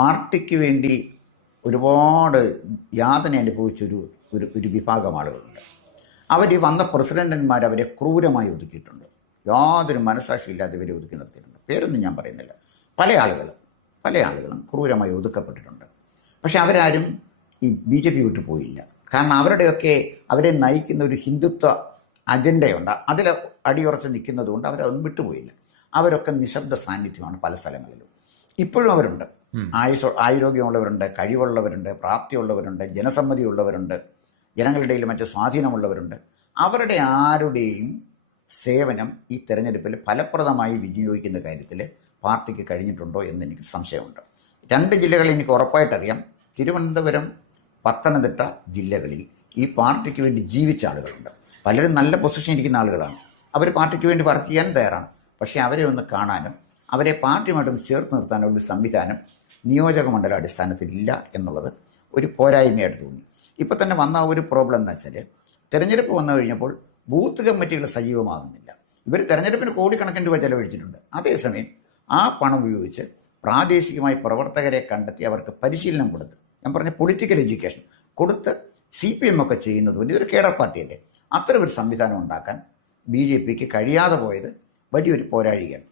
പാർട്ടിക്ക് വേണ്ടി ഒരുപാട് യാതന അനുഭവിച്ചൊരു ഒരു ഒരു വിഭാഗം ആളുകളുണ്ട്. അവർ വന്ന പ്രസിഡന്റന്മാർ അവരെ ക്രൂരമായി ഒതുക്കിയിട്ടുണ്ട്. യാതൊരു മനസാക്ഷിയില്ലാതെ ഇവരെ ഒതുക്കി നിർത്തിയിട്ടുണ്ട്. പേരൊന്നും ഞാൻ പറയുന്നില്ല. പല ആളുകളും ക്രൂരമായി ഒതുക്കപ്പെട്ടിട്ടുണ്ട്. പക്ഷെ അവരാരും ഈ BJP വിട്ടു പോയില്ല. കാരണം അവരെ നയിക്കുന്ന ഒരു ഹിന്ദുത്വ അജണ്ടയുണ്ട്. അതിൽ അടിയുറച്ച് നിൽക്കുന്നത് കൊണ്ട് അവരതൊന്നും വിട്ടുപോയില്ല. അവരൊക്കെ നിശബ്ദ സാന്നിധ്യമാണ് പല സ്ഥലങ്ങളിലും. ഇപ്പോഴും അവരുണ്ട്. ആരോഗ്യമുള്ളവരുണ്ട്, കഴിവുള്ളവരുണ്ട്, പ്രാപ്തിയുള്ളവരുണ്ട്, ജനസമ്മതിയുള്ളവരുണ്ട്, ജനങ്ങളുടെ ഇടയിൽ മറ്റ് സ്വാധീനമുള്ളവരുണ്ട്. അവരുടെ ആരുടെയും സേവനം ഈ തെരഞ്ഞെടുപ്പിൽ ഫലപ്രദമായി വിനിയോഗിക്കുന്ന കാര്യത്തിൽ പാർട്ടിക്ക് കഴിഞ്ഞിട്ടുണ്ടോ എന്ന് എനിക്ക് സംശയമുണ്ട്. 2 ജില്ലകളിൽ എനിക്ക് ഉറപ്പായിട്ടറിയാം. തിരുവനന്തപുരം, പത്തനംതിട്ട ജില്ലകളിൽ ഈ പാർട്ടിക്ക് വേണ്ടി ജീവിച്ച ആളുകളുണ്ട്. പലരും നല്ല പൊസിഷൻ ഇരിക്കുന്ന ആളുകളാണ്. അവർ പാർട്ടിക്ക് വേണ്ടി വർക്ക് ചെയ്യാനും തയ്യാറാണ്. പക്ഷേ അവരെ ഒന്ന് കാണാനും അവരെ പാർട്ടിയുമായിട്ടൊന്ന് ചേർത്ത് നിർത്താനുള്ള ഒരു സംവിധാനം നിയോജക മണ്ഡല അടിസ്ഥാനത്തിലില്ല എന്നുള്ളത് ഒരു പോരായ്മയായിട്ട് തോന്നി. ഇപ്പം തന്നെ വന്ന ഒരു പ്രോബ്ലം എന്ന് വെച്ചാൽ, തിരഞ്ഞെടുപ്പ് വന്നു കഴിഞ്ഞപ്പോൾ ബൂത്ത് കമ്മിറ്റികൾ സജീവമാകുന്നില്ല. ഇവർ തിരഞ്ഞെടുപ്പിന് കോടിക്കണക്കിന് രൂപ ചെലവഴിച്ചിട്ടുണ്ട്. അതേസമയം ആ പണം ഉപയോഗിച്ച് പ്രാദേശികമായി പ്രവർത്തകരെ കണ്ടെത്തി അവർക്ക് പരിശീലനം കൊടുത്ത്, ഞാൻ പറഞ്ഞ പൊളിറ്റിക്കൽ എഡ്യൂക്കേഷൻ കൊടുത്ത് CPM ഒക്കെ ചെയ്യുന്നത് കൊണ്ട് ഇതൊരു കേഡർ പാർട്ടിയല്ലേ, അത്തരം ഒരു സംവിധാനം ഉണ്ടാക്കാൻ BJPക്ക് കഴിയാതെ പോയത് വലിയൊരു പോരാഴികയാണ്.